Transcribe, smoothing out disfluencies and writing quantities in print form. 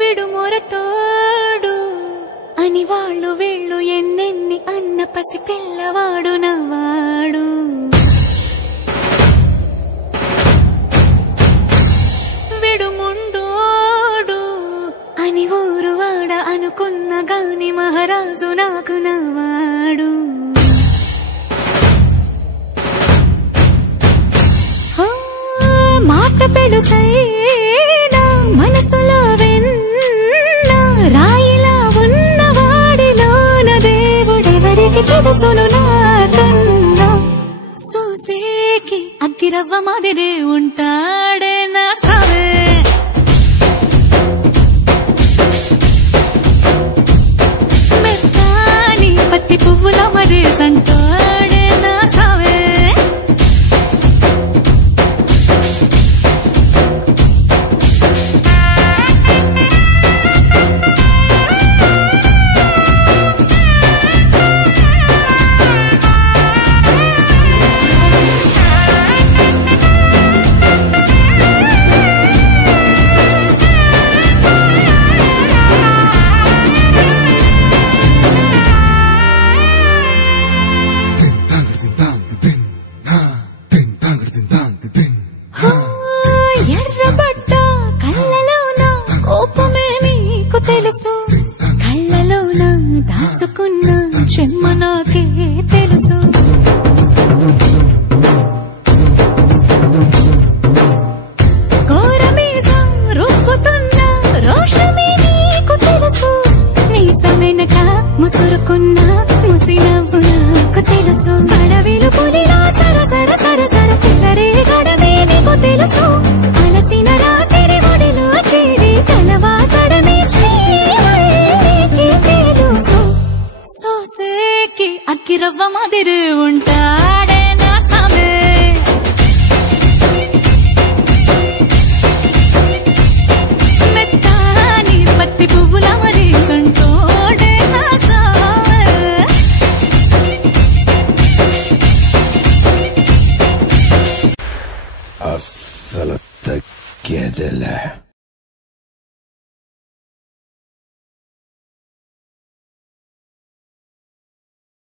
విడుమొరటోడు అని వాళ్ళు వీళ్ళు ఎన్నెన్ని అన్న పసి పిల్లవాడు నవ్వాడు. విడుముండోడు అని ఊరు వాడ అనుకున్న గాని మహారాజు నాకు నవ్వాడు. మాట పెడుసైనా మనసులో వెన్న రాయిలా ఉన్నవాడిలోన దేవుడెవరికి తెలుసును నాకన్నా. సూసేకి అగ్గిరవ్వ మాదిరే ఉంటాడే నా సావే. మెత్తాని పత్తి పువ్వుల మరి సంటాడే నా సావే. ఎర్రబడ్డ కళ్ళలోన కోపమే నీకు తెలుసు, కళ్ళలోన దాచుకున్న చెమ్మ నాకే తెలుసు. కోరమీసం రుబ్బుతున్న రోషమే నీకు తెలుసు, నీసమెనక ముసురుకున్న ముసినవ్వు నాకు తెలుసు. అడవిలు పులిలా సరసర సరసర చివరే గడమే నీకు తెలుసు, అలసిన రాత్రి ఒడిలో చేరి తలవాచడమే శ్రీకి తెలుసు. సోసేకి అగ్గిరవ్వ మాదిరి ఉంటాడే నా సామే. మెత్తాని పత్తి పువ్వుల మరి సంటోడే నా సామే. అస్సలు తగ్గేదిలే.